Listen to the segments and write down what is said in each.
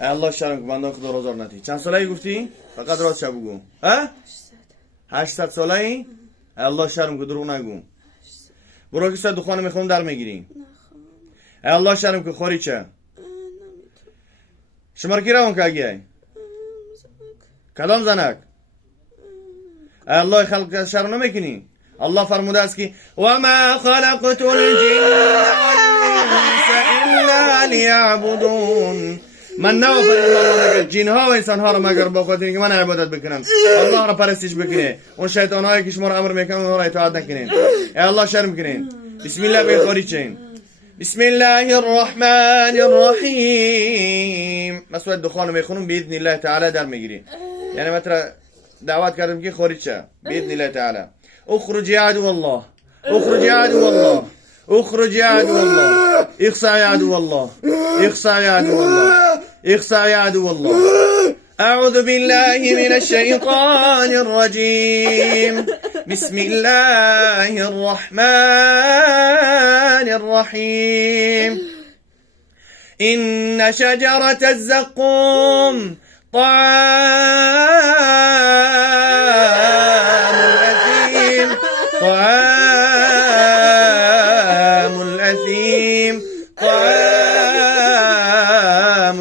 الله شرم که بنده خدا رو آزار ندی. چند ساله‌ای گفتی؟ فقط راست شو بگو. ها؟ 800 ساله‌ای؟ الله شرم که دروغ نگو. برو که سر دخانه میخوام در میگیری. الله شرم که خوری چه؟ شما کی روان که اگه؟ کدام زنک؟ الله خلق شر نمیکنی. الله فرموده است که و ما خلقت الجن والانس الا لیعبدون. من نآفریدم جن ها و انسان ها را مگر با خاطر اینکه من عبادت بکنم، الله را پرستش بکنه. اون شیطان هایی که شما را امر میکنن اونها را اطاعت نکنین. ای الله شرم کنین. بسم الله بخوری چین. بسم الله الرحمن الرحیم. مسئول دخان میخونم باذن الله تعالی در میگیری. یعنی مثلا دعوت کردم که خارج شه باذن الله تعالی. اخرج يا عدو الله، اخرج يا عدو الله، اخرج يا عدو الله، اخسع يا عدو الله، اخسع يا عدو الله، اخسع يا عدو الله. أعوذ بالله من الشيطان الرجيم. بسم الله الرحمن الرحيم. إن شجرة الزقوم طعام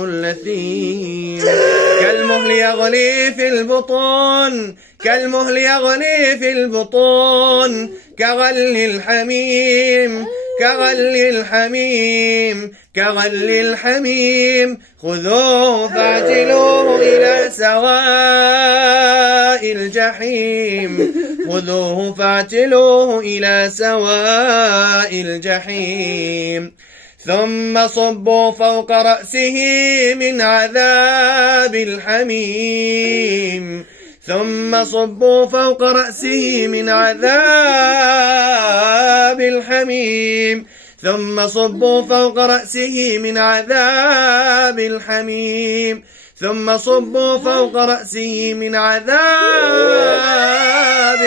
الأثيم كالمهل يغلي في البطون، كالمهل يغلي في البطون، كغل الحميم، كغل الحميم، كغل الحميم. خذوه فاعتلوه إلى سواء الجحيم، خذوه فاعتلوه إلى سواء الجحيم. ثم صبوا فوق رأسه من عذاب الحميم، ثم صبوا فوق رأسه من عذاب الحميم، ثم صبوا فوق رأسه من عذاب الحميم، ثم صبوا فوق رأسه من عذاب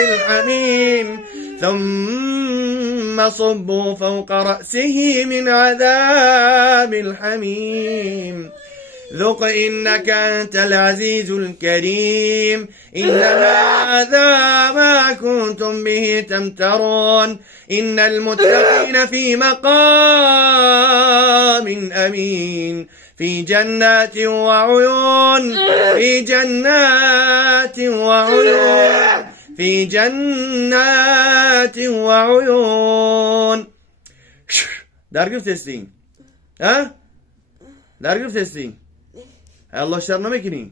الحميم، ثم صبوا فوق رأسه من عذاب الحميم. ذق إنك أنت العزيز الكريم. إن هذا ما كنتم به تمترون. إن المتقين في مقام أمين، في جنات وعيون، في جنات وعيون، في جنات وعيون. در گرفتستی؟ ها؟ در گرفتستی؟ الله شر نمیکنی؟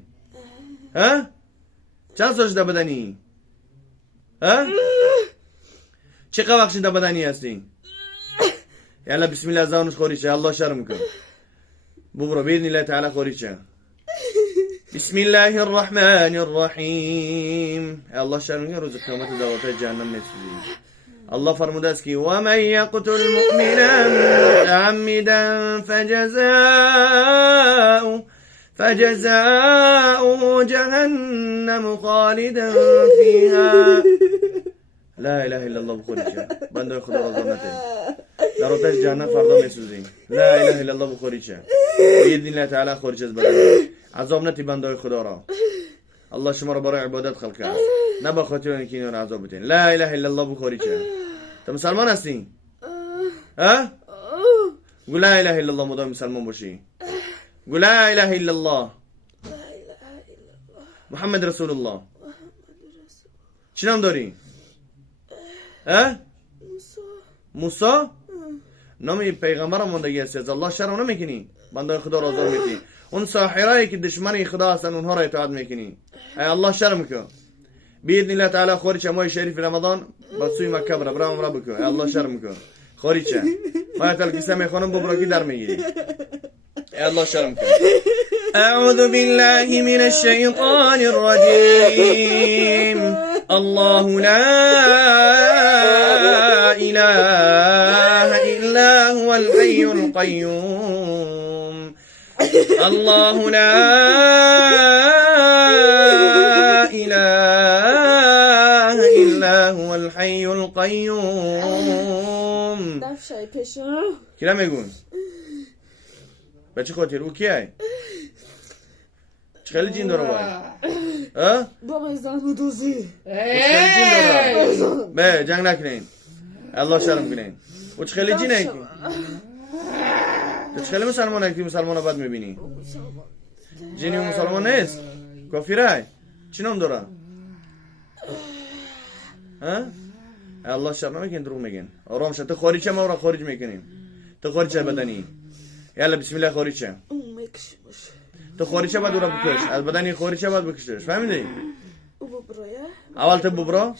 ها؟ چند سالش در بدنی؟ ها؟ چقدر وقتش در بدنی هستی؟ یالا بسم الله زانش خوری شه. الله شر میکن. ببرو باذن الله تعالی خوری شه. بسم الله الرحمن الرحیم. الله شر میکن روز قیامت دوات جهنم نسوزی. الله فرموده است که و من یقتل مؤمنا متعمدا فجزاؤه جهنم خالدا فيها. لا اله الا الله. بخوری شه. بنده خدا را آزار نده. در آتش جهنم فردا میسوزی. لا اله الا الله. بخوری شه. باذن الله تعالی خوری شه. عذاب نتی بنده خدا را. الله شما را برای عبادت خلق کرد، نه به خاطر اینکه اینا را عذاب بدین. لا اله الا الله. بخوری شه. تو مسلمان هستی؟ ها؟ گو لا اله الا الله. مدام مسلمان باشی. گو لا اله الا الله محمد رسول الله. چی نام داری؟ ها؟ موسی. نام پیغمبر موندگی هستی. از الله شر نمیکنی، بنده خدا را آزار میدی. اون ساحرایی که دشمن خدا هستن اونها را اطاعت میکنی. ای الله شر میکن. باذن الله تعالی خارج ماه شریف رمضان با سوی مکه برو عمره بکن. ای الله شر میکن. خارج شه. ما تلقیسه میخوانم ببرو در میگیری. ای الله شر میکن. اعوذ بالله من الشیطان الرجیم. الله لا اله الا هو الحي القيوم. الله لا اله الا هو الحي القيوم. دفشای پشو کلا میگون بچه خاطر او کیه؟ چه خیلی جین داره وای ها بابا زنو دوزی خیلی جین داره به جنگ نکنین الله شرم کنین و چه خیلی جینه کی تو چه خیلی مسلمانه کی مسلمانه بد میبینی جینی و مسلمان نیست کافیره چی نام داره ها الله شرم نمیکن دروغ میگن آرام شد تو خارج ما را خارج میکنیم تو خارج بدنی یالا بسم الله خارج تو خارج بعد اون را بکش از بدنی خارج بعد بکشش فهمیدی اول تو ببرا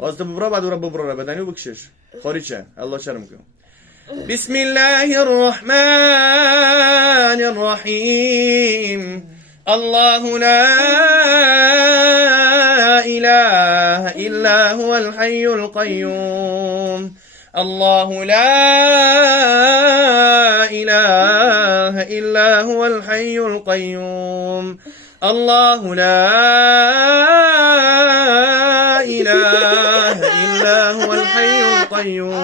از تو ببرا بعد اون را ببرا بدنی و بکشش خارج الله شرم کن بسم الله الرحمن الرحيم الله لا إله إلا هو الحي القيوم الله لا إله إلا هو الحي القيوم الله لا إله إلا هو الحي القيوم